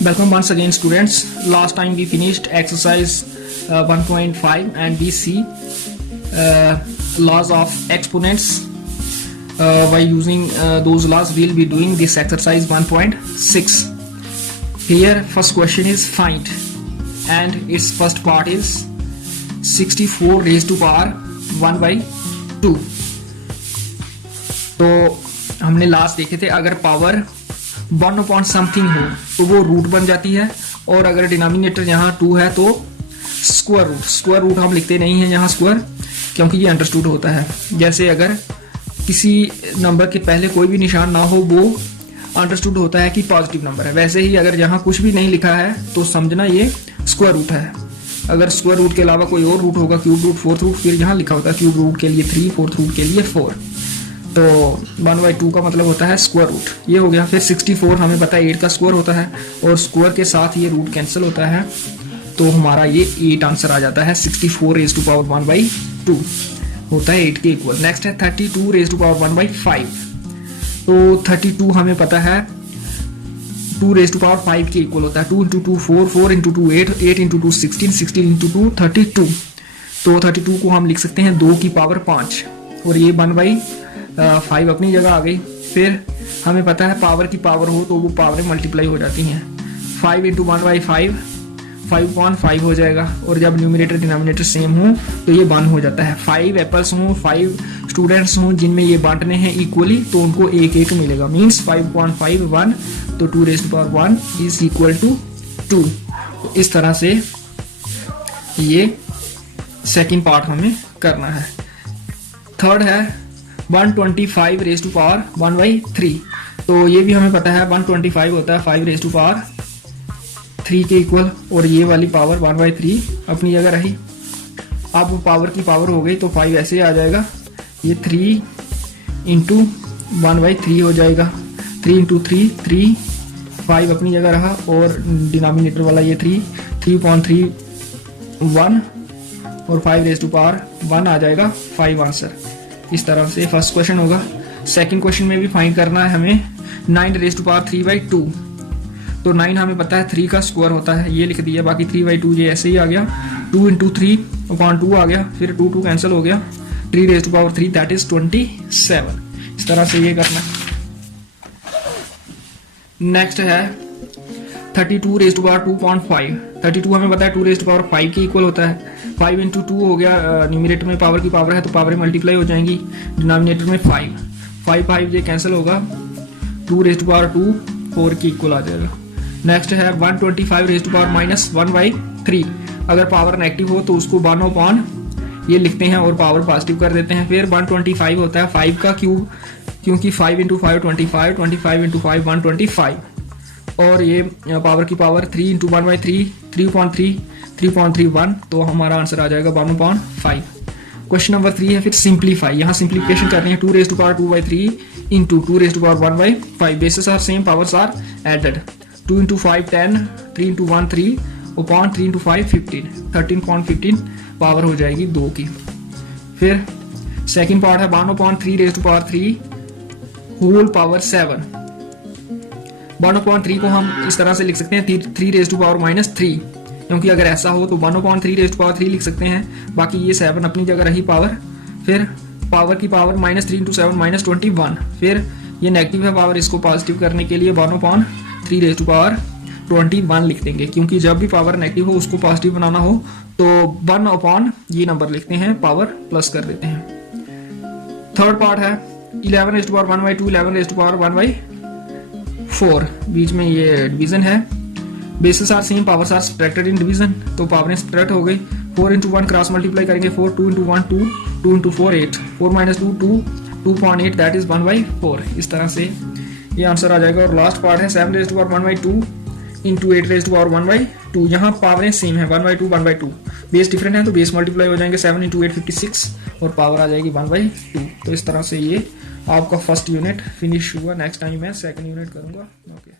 Welcome once again, students. Last time we finished exercise 1.5 and we see laws of exponents. By using those laws, we'll be doing this exercise 1.6. Here, first question is find, and its first part is 64 raised to power 1 by 2. तो हमने last देखे थे, अगर power 1 upon something हो तो वो root बन जाती है, और अगर डिनोमिनेटर यहाँ 2 है तो स्क्वायर रूट हम लिखते नहीं हैं यहाँ स्क्वायर, क्योंकि ये अंडरस्टूड होता है। जैसे अगर किसी नंबर के पहले कोई भी निशान ना हो वो अंडरस्टूड होता है कि पॉजिटिव नंबर है। वैसे ही अगर यहाँ कुछ भी नहीं लिखा है तो समझना ये स्क्वायर रूट है। अगर स्क्वायर रूट के अलावा कोई और रूट होगा, क्यूब रूट, फोर्थ रूट, फिर यहाँ लिखा होता है क्यूब रूट के लिए 3, फोर्थ रूट के लिए 4, तो 1/2 का मतलब होता है स्क्वायर रूट। ये हो गया। फिर 64 हमें पता है 8 का स्क्वायर होता है, और स्क्वायर के साथ ये रूट कैंसिल होता है, तो हमारा ये 8 आंसर आ जाता है। 64 रेज़ टू पावर 1/2 होता है 8 के इक्वल। नेक्स्ट है 32 रेज़ टू पावर 1/5। तो 32 हमें पता है 2 रेज़ टू पावर 5 के इक्वल होता है। 2 × 2 4, 4 × 2 8, 8 × 2 16, 16 × 2 32। तो 32 को हम लिख सकते हैं 2 की पावर 5, और ये 1/5 अपनी जगह आ गई। फिर हमें पता है पावर की पावर हो तो वो पावर मल्टीप्लाई हो जाती हैं। 5 × 1/5 5/5 हो जाएगा, और जब न्यूमरेटर डिनोमिनेटर सेम हो तो ये 1 हो जाता है। 5 एप्पल्स हों, 5 स्टूडेंट्स हों जिनमें ये बांटने हैं इक्वली, तो उनको 1-1 मिलेगा। मीन्स 5/5 1, तो 2 raise to power 1 is equal to 2। तो इस तरह से ये सेकेंड पार्ट हमें करना है। थर्ड है 125 रेज़ टू पावर 1/3। तो ये भी हमें पता है 125 होता है 5 रेज़ टू पावर 3 के इक्वल, और ये वाली पावर 1/3 अपनी जगह रही। अब पावर की पावर हो गई तो 5 ऐसे आ जाएगा, ये 3 × 1/3 हो जाएगा। 3 × 3 3, 5 अपनी जगह रहा, और डिनोमिनेटर वाला ये 3/3 1, और 5 रेज़ टू पावर 1 आ जाएगा 5 आंसर। इस तरह से फर्स्ट क्वेश्चन होगा। सेकंड क्वेश्चन में भी फाइंड करना है हमें 9 रेज़ टू पावर 3/2। तो 9 हमें पता है 3 का स्क्वायर होता है, ये लिख दिया। बाकी 3/2 ये ऐसे ही आ गया। 2 × 3/2 आ गया, फिर 2 कैंसिल हो गया। 3 raise to power 3 that is 27। इस तरह से ये करना। नेक्स्ट है 32 रेज़ टू पावर 2.5। 32 हमें पता है 2 रेज़ टू पावर 5 के इक्वल होता है। 5 × 2 हो गया, न्यूमरेटर में पावर की पावर है तो पावर मल्टीप्लाई हो जाएंगी। डिनोमिनेटर में 5 ये कैंसिल होगा। 2 रेज़ टू पावर 2 4 के इक्वल आ जाएगा। नेक्स्ट है 125 रेज़ टू पावर -1/3। अगर पावर नेगेटिव हो तो उसको 1 ये लिखते हैं और पावर पॉजिटिव कर देते हैं। फिर 125 होता है 5 का क्यूब, क्योंकि 5 × 5 25, 25 × 5 125, और ये पावर की पावर 3 × 1/3 3.3 3.31, तो हमारा आंसर आ जाएगा 1/5। क्वेश्चन नंबर 3 है फिर सिंप्लीफाई। यहाँ सिंप्लीफिकेशन करनी है 2 raise to power 2/3 × 2 raise to power 1/5। Basis are same, powers are added. 2 × 5 10, 3 × 1 3, upon 3 × 5 15, 13.15 power हो जाएगी 2 की। फिर सेकंड पार्ट है 1/3 raise to power 3 whole power 7। 1/3 को हम इस तरह से लिख सकते हैं 3 रेज़ टू पावर -3, क्योंकि अगर ऐसा हो तो 1/3 रेज़ टू पावर 3 लिख सकते हैं। बाकी ये 7 अपनी जगह रही पावर। फिर पावर की पावर -3 × 7 -21। फिर ये नेगेटिव है पावर, इसको पॉजिटिव करने के लिए 1/3 रेज़ टू पावर 21 लिख देंगे, क्योंकि जब भी पावर नेगेटिव हो उसको पॉजिटिव बनाना हो तो 1/ ये नंबर लिखते हैं, पावर प्लस कर देते हैं। थर्ड पार्ट है 11 raise to power 1/2, 11 raise to power 1/4। बीच में ये डिवीजन है। Basis are same, powers are subtracted in division, तो पावर सब्ट्रैक्ट हो गई। 4 × 1 क्रॉस मल्टीप्लाई करेंगे 4, 2 × 1 2, 2 × 4 8, 4 - 2 2, 2.8 दैट इज 1/4। इस तरह से ये आंसर आ जाएगा। और लास्ट पार्ट है 7 raise to power 1/2 × 8 raise to power 1/2। यहाँ पावरें सेम है 1/2 1/2, बेस डिफरेंट है तो बेस मल्टीप्लाई हो जाएंगे। 7 × 8 56, और पावर आ जाएगी 1/2। तो इस तरह से ये आपका फर्स्ट यूनिट फिनिश हुआ। नेक्स्ट टाइम मैं सेकंड यूनिट करूँगा। ओके।